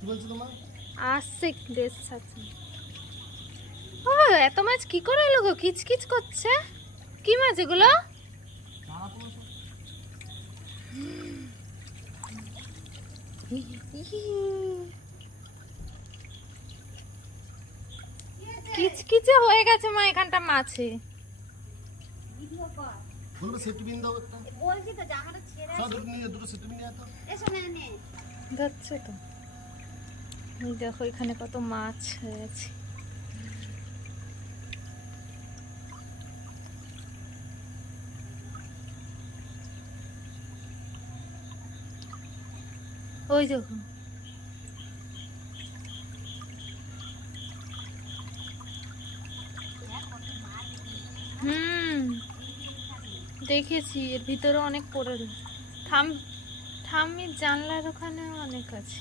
কি বলছো তোমার? আসছে দেশ আছে। ও এত মাছ কি করে এলো গো? কিচকিচ করছে। কি মাছ এগুলো? কিচকিচে হয়ে গেছে মা এখানটা মাছে। বলবো সেটু বিন দাও একটা। বলছি তো জামাটা ছেড়ে সব দুটো নিয়ে দুটো সেটু বিন নিয়ে তো। এসো না নে। যাচ্ছে তো। এই দেখো এখানে কত মাছ হয়ে আছে। ওই দেখো। দেখেছি এর ভিতরে অনেক পড়ে। থাম থামির জানলার ওখানে অনেক আছে।